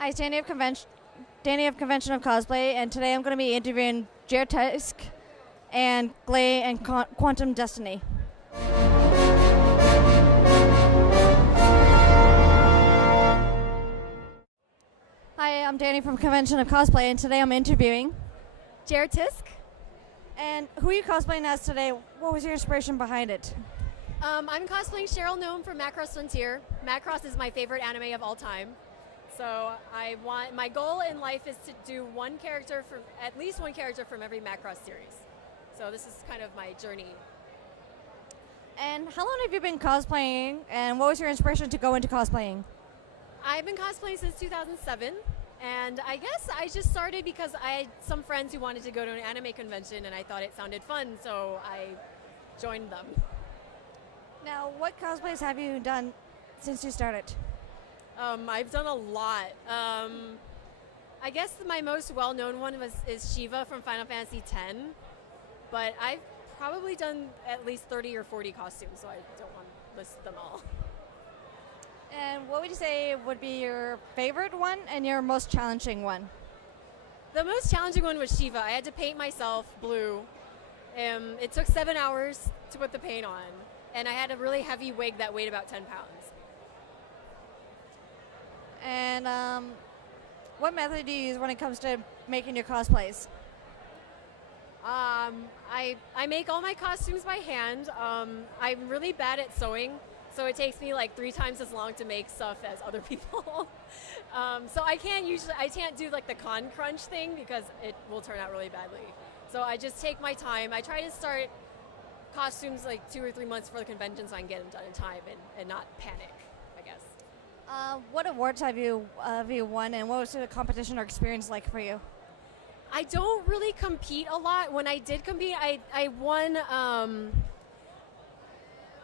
Hi, it's Danny of Convention of Cosplay, and today I'm going to be interviewing Tysk and Glay and Quantum Destiny. Hi, I'm Danny from Convention of Cosplay, and today I'm interviewing Tysk. And who are you cosplaying as today? What was your inspiration behind it? I'm cosplaying Cheryl Gnome from Macross Frontier. Macross is my favorite anime of all time. So my goal in life is to do at least one character from every Macross series. So this is kind of my journey. And how long have you been cosplaying, and what was your inspiration to go into cosplaying? I've been cosplaying since 2007, and I guess I just started because I had some friends who wanted to go to an anime convention, and I thought it sounded fun, so I joined them. Now, what cosplays have you done since you started? I've done a lot. I guess my most well-known one is Shiva from Final Fantasy X, but I've probably done at least 30 or 40 costumes, so I don't want to list them all. And what would you say would be your favorite one and your most challenging one? The most challenging one was Shiva. I had to paint myself blue. It took 7 hours to put the paint on, and I had a really heavy wig that weighed about 10 pounds. And what method do you use when it comes to making your cosplays? I make all my costumes by hand. I'm really bad at sewing, so it takes me like 3 times as long to make stuff as other people. So I can't do like the con crunch thing because it will turn out really badly. So I just take my time. I try to start costumes like 2 or 3 months before the convention so I can get them done in time and not panic, I guess. What awards have you won, and what was the competition or experience like for you? I don't really compete a lot. When I did compete, I won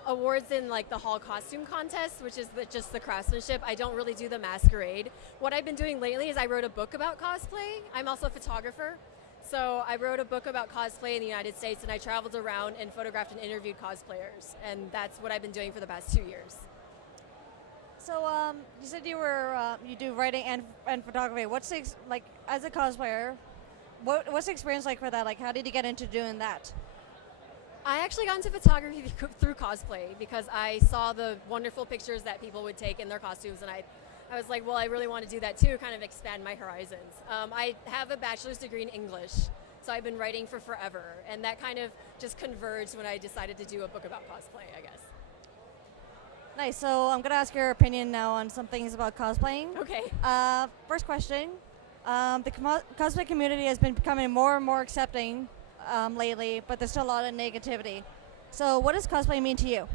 awards in like the hall costume contest, which is just the craftsmanship. I don't really do the masquerade. What I've been doing lately is I wrote a book about cosplay. I'm also a photographer. So I wrote a book about cosplay in the United States, and I traveled around and photographed and interviewed cosplayers. And that's what I've been doing for the past 2 years. So you said you do writing and photography. What's like as a cosplayer? What's the experience like for that? Like, how did you get into doing that? I actually got into photography through cosplay because I saw the wonderful pictures that people would take in their costumes, and I was like, well, I really want to do that too, kind of expand my horizons. I have a bachelor's degree in English, so I've been writing for forever, and that kind of just converged when I decided to do a book about cosplay, I guess. Nice. So I'm going to ask your opinion now on some things about cosplaying. Okay. First question. The cosplay community has been becoming more and more accepting lately, but there's still a lot of negativity. So what does cosplay mean to you?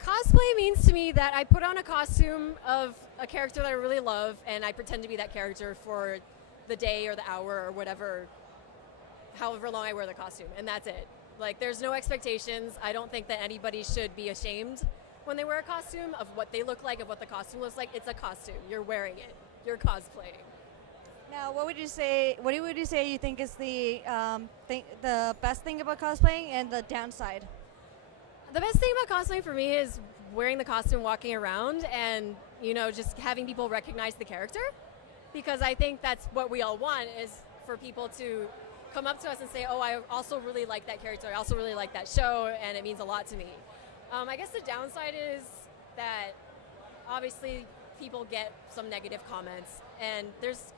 Cosplay means to me that I put on a costume of a character that I really love, and I pretend to be that character for the day or the hour or whatever, however long I wear the costume, and that's it. Like, there's no expectations. I don't think that anybody should be ashamed when they wear a costume of what they look like, of what the costume looks like. It's a costume. You're wearing it. You're cosplaying. Now, what would you say you think is the best thing about cosplaying and the downside? The best thing about cosplaying for me is wearing the costume, walking around, and just having people recognize the character, because I think that's what we all want, is for people to come up to us and say, oh, I also really like that character, I also really like that show, and it means a lot to me. I guess the downside is that obviously people get some negative comments, and there's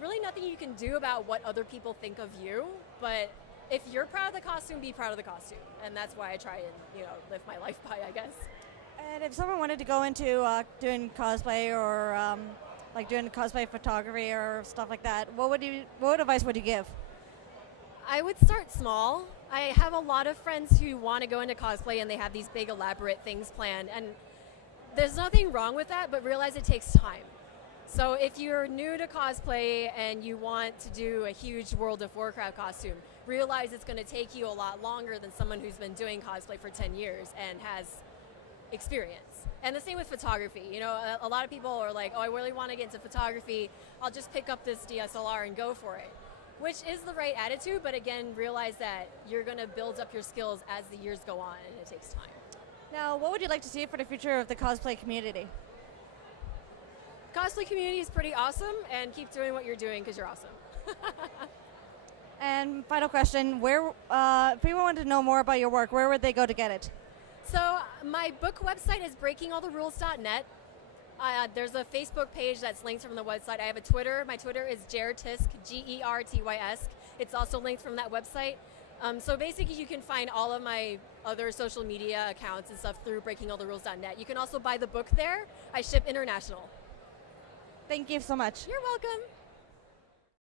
really nothing you can do about what other people think of you, but if you're proud of the costume, be proud of the costume, and that's why I try and live my life by, I guess. And if someone wanted to go into doing cosplay or like doing cosplay photography or stuff like that, what advice would you give? I would start small. I have a lot of friends who want to go into cosplay and they have these big elaborate things planned, and there's nothing wrong with that, but realize it takes time. So if you're new to cosplay and you want to do a huge World of Warcraft costume, realize it's going to take you a lot longer than someone who's been doing cosplay for 10 years and has experience. And the same with photography. A lot of people are like, oh, I really want to get into photography. I'll just pick up this DSLR and go for it, which is the right attitude. But again, realize that you're going to build up your skills as the years go on, and it takes time. Now, what would you like to see for the future of the cosplay community? Cosplay community is pretty awesome, and keep doing what you're doing because you're awesome. And final question: where, if people want to know more about your work, where would they go to get it? So my book website is breakingalltherules.net. There's a Facebook page that's linked from the website. I have a Twitter. My Twitter is Tysk, Gertys. It's also linked from that website. So basically, you can find all of my other social media accounts and stuff through breakingalltherules.net. You can also buy the book there. I ship international. Thank you so much. You're welcome.